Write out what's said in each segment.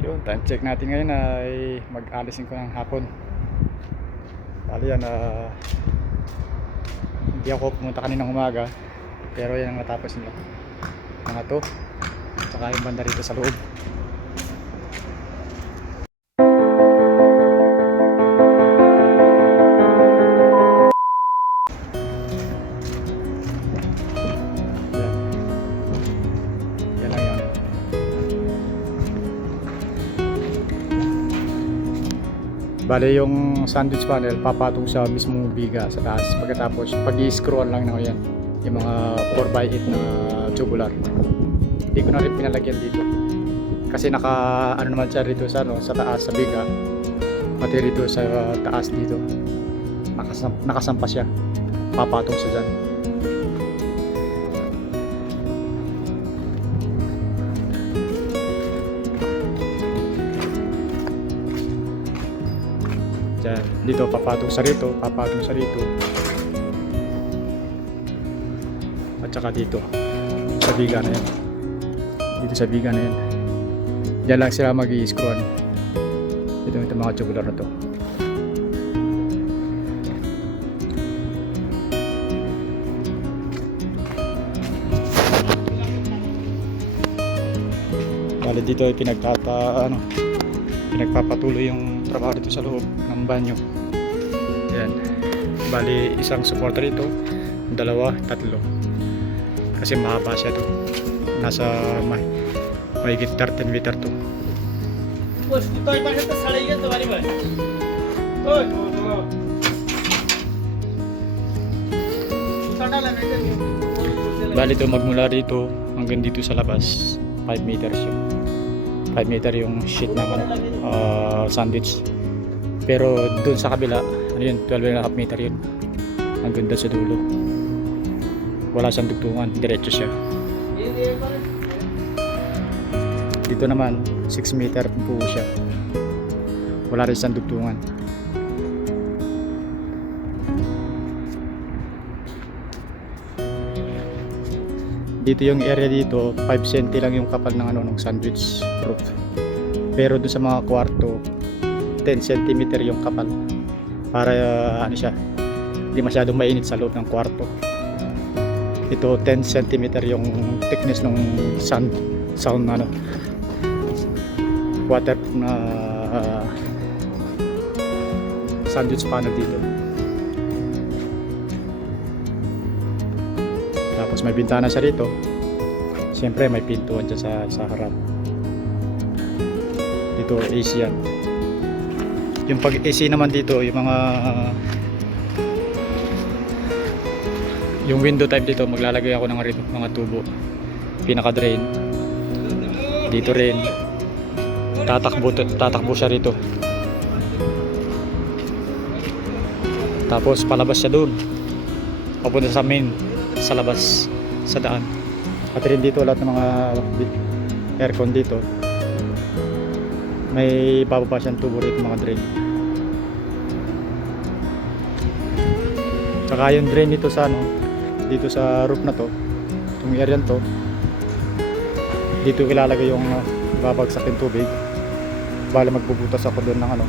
Yun, time check natin ngayon ay mag-alisin ko ng hapon. Bali yan, hindi ako pumunta kaninang umaga, pero yan ang natapos nila, mga to, saka yung banda rito sa loob. Yan lang yun. Bale yung sandwich panel papatong sa mismong biga sa taas. Pagkatapos pag i-screwan lang na yan yung mga 4x8 na tubular. Hindi ko na rin pinalagyan dito kasi naka ano naman siya rito sa, sa taas sa biga, pati rito sa taas dito nakasampa siya, papatong sa dyan. Diyan, dito papatong sa rito, papatong sa rito. At saka dito sa biga na yan. Dito sa biga na yan. Diyan lang sila mag-i-screwan. Ito mga tubular na to. Bale dito ay pinagpapatuloy yung trabaho dito sa loob ng banyo. Yan. Bali isang supporter rito, dalawa, tatlo. Kasi mahaba siya to. Nasa mahigit 13 meter to. Bali ito magmula dito hanggang dito sa labas 5 meters yun. 5 meter yung sheet ng sandwich. Pero doon sa kabila, ano yun, 12.5 meter yun. Hanggang doon sa dulo. Wala siyang dugtungan, diretso siya. Dito naman, 6 meter buo siya. Wala rin siyang dugtungan. Dito yung area dito, 5 cm lang yung kapal ng ng sandwich roof. Pero doon sa mga kwarto, 10 cm yung kapal. Para ano siya, hindi masyadong mainit sa loob ng kwarto. Ito 10 cm yung thickness ng sound waterproof na sandwich panel dito. Tapos may bintana siya rito. Siyempre may pintuan dyan sa harap. Dito AC yan. Yung pag AC naman dito, yung window type dito, maglalagay ako ng mga tubo. Pinaka drain. Dito rin. Tatakbo siya rito. Tapos palabas siya doon. Papunta sa main, sa labas, sa daan. At rin dito lahat ng mga aircon dito. May bababa siyang tubo rito, mga drain. Saka yung drain dito sa dito sa roof na to, itong area to, dito ilalagay yung babagsak yung tubig. Bale magbubutas ako doon ng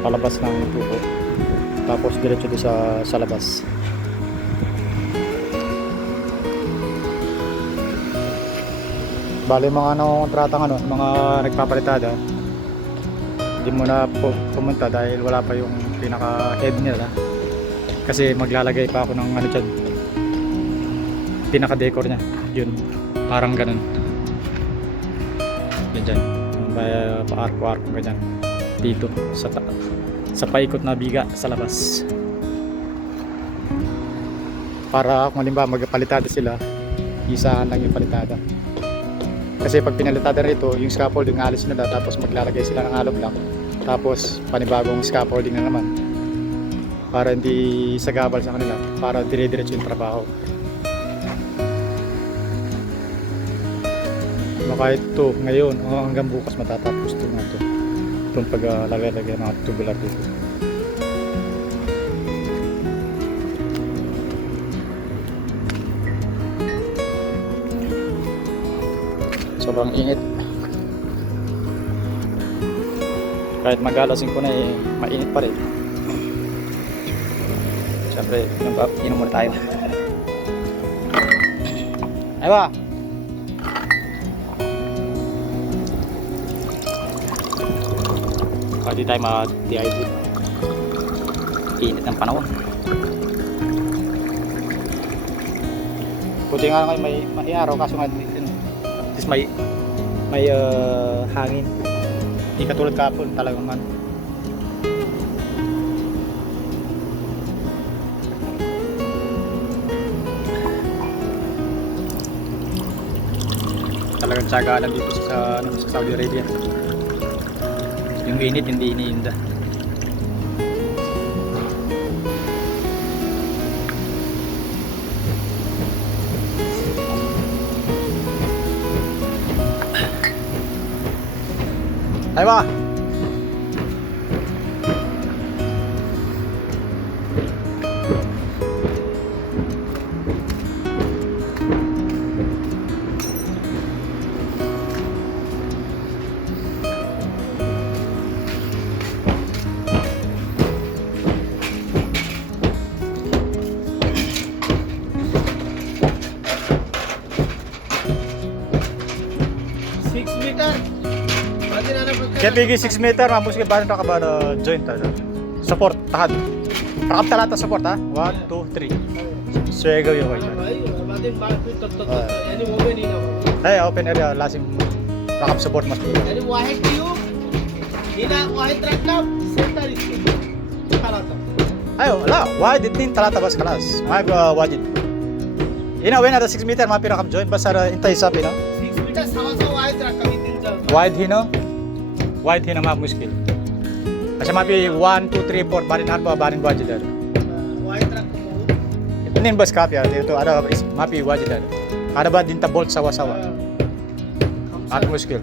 palabas ng tubo. Tapos diretso doon sa labas. Bale mga kontratang mga nagpapalitada, hindi mo na pumunta dahil wala pa yung pinaka head nila. Kasi maglalagay pa ako ng dyan, pinaka decor nya. Yun, parang ganun. Yan dyan, pa-arko-arko ganyan. Dito, sa paikot na biga sa labas. Para kung halimbawa magpalitada sila, isahan lang yung palitada. Kasi pag pinalitada rito, yung scaffolding alis nila, tapos maglalagay sila ng hollow block, tapos panibagong scaffolding na naman, para hindi sagabal sa kanila, para dire-diretso yung trabaho. Baka ito ngayon hanggang bukas matatapos ito na ito, itong paglalagay ng mga tubular dito. Sobrang init. Kahit mag-alasing ko na eh, mainit pa rin. Siyempre, inom muna tayo. Ay ba? Pwede tayo ma-dehydrate. Init ng panahon. Buti nga ngayon may araw kaso nga dito. At least may hangin. Hindi katulad kahapon talagang man. Talagang tsaga lang dito sa Saudi Arabia. Yung init hindi iniinda. Ay ba? Kaya bigi 6 meter, mampus kayo ba na nakabara joint support, tahad. Rakap talata support ha? 1, 2, 3. Swego yung way. Ay, open area, lasim rakap support mas dito. Ay, wala. Wide din talata bas kalas. Mag wajid. Ina, when ada 6 meter, mapi rakap joint, basta intay sabi no? 6 meter sama-sama wide rakap din daw. Wide hino? Wide hino map muskil. Kasi mapi 1, 2, 3, 4 barin apa barin wajid dar. Wide rakap mo. Inin bas kapya dito ada mapi wajid dar. Ada ba din ta bolt sawa-sawa. At muskil.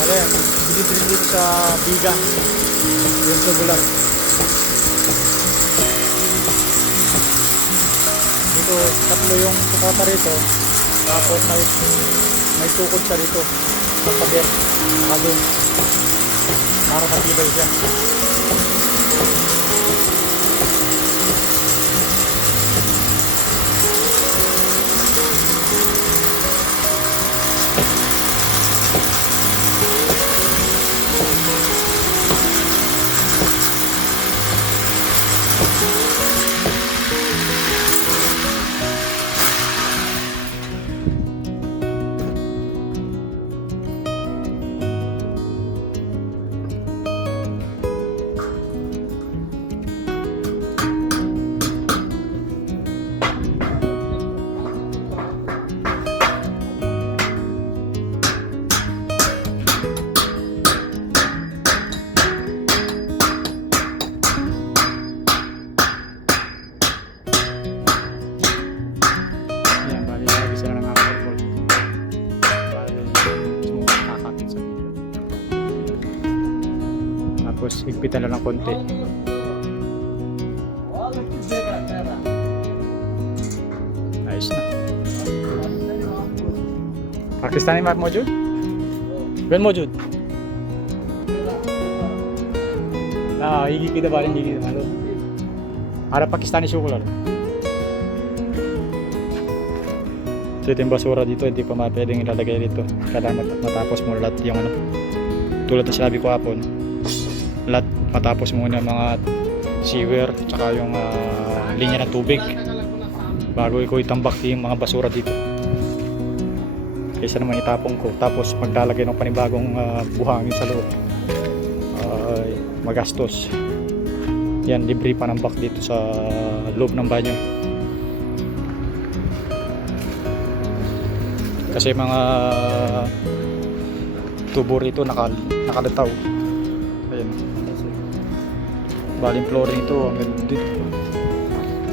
Wala yan. Dito sa biga. Yung tubular. Dito, tatlo yung sukota rito. Tapos may tukod siya dito. Sa pader. Saka doon. Para matibay siya. Tapos higpitan lang ng konti. Nice na. Pakistani map mojud? Ben mojud? Na higi kita barin higi malo. Ada Pakistani chocolate. So ito yung basura dito, hindi pa pwedeng ilalagay dito. Kailangan matapos mo lahat yung ano. Tulad na sinabi ko hapon, lahat matapos muna mga sewer tsaka yung linya ng tubig bago ko itambak yung mga basura dito. Kaysa naman itapong ko tapos maglalagay ng panibagong buhangin sa loob, magastos. Yan, libre panambak dito sa loob ng banyo kasi mga tubo rito nakalataw. Ayan. Baling flooring ito hanggang dito.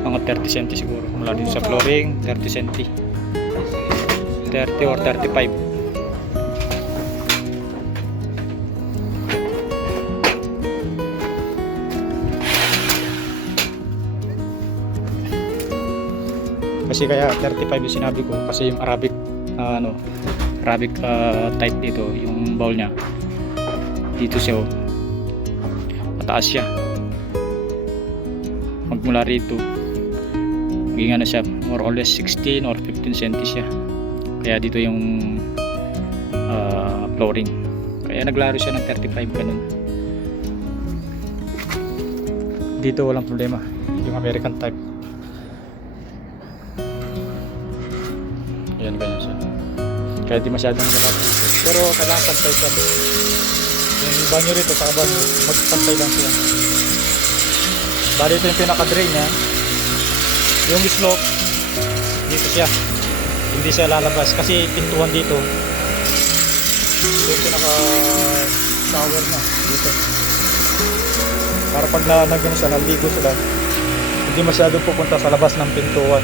Mga 30 cm siguro. Mula dito sa flooring, 30 cm. 30 or 35. Kasi kaya 35 yung sinabi ko kasi yung Arabic Arabic type dito yung bowl niya. Dito siya, oh. Mataas siya. Magmula rito maging ano siya, more or less 16 or 15 cm siya. Kaya dito yung flooring. Kaya naglaro siya ng 35 ganun. Dito walang problema, yung American type. Ayan, ganyan siya. Kaya di masyadong malaki dito. Pero kailangan pantay siya. Yung banyo rito, saka banyo, magpantay lang siya. Bali ito yung pinaka-drain niya. Yung slope, dito siya. Hindi siya lalabas kasi pintuan dito. Ito yung pinaka-shower na dito. Para pag nagano siya, naligo sila, hindi masyadong pupunta sa labas ng pintuan.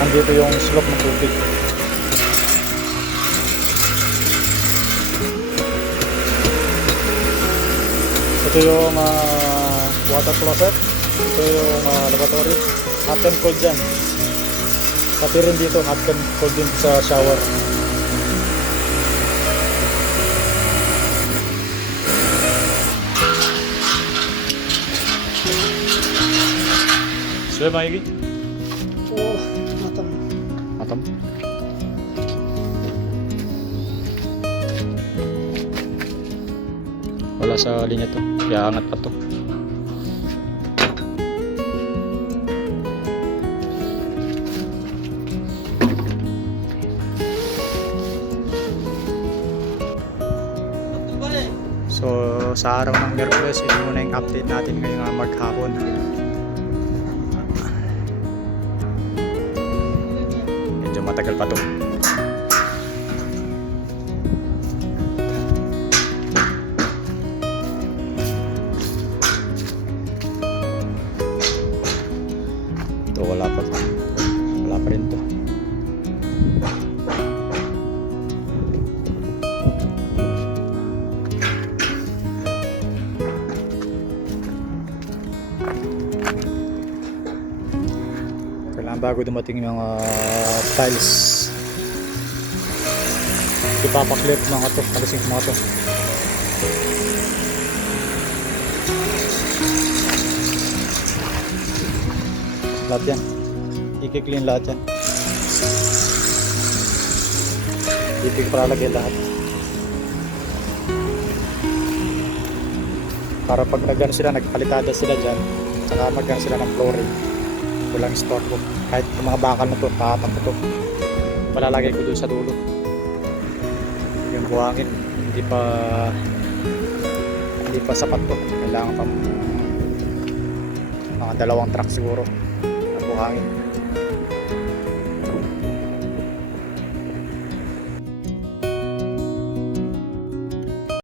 Nandito yung slope ng tubig. Ito yung water closet. Ito yung lavatory. Hot and cold dyan. Pati rin dito, hot and cold din sa shower. Sudah maigi? Oh, matang. Matam. Wala sa linya to. Kaya angat pa to. So sa araw ng Miyerkules, ito muna yung update natin ngayong maghapon. Medyo matagal pa to. Ito wala pa to. Wala pa rin to. Kailangan bago dumating yung mga tiles, ipapaklit mga to, palising mga to. Lahat yan, i-clean lahat yan, ipagpalagay lahat para pag nagano sila, nagpalitada sila dyan, saka magano sila ng flooring, walang store ko. Kahit yung mga bakal na to, tahapan ko to, palalagay ko doon sa dulo. Yung buhangin hindi pa sapat to, kailangan pa mga 2 truck siguro ng buhangin.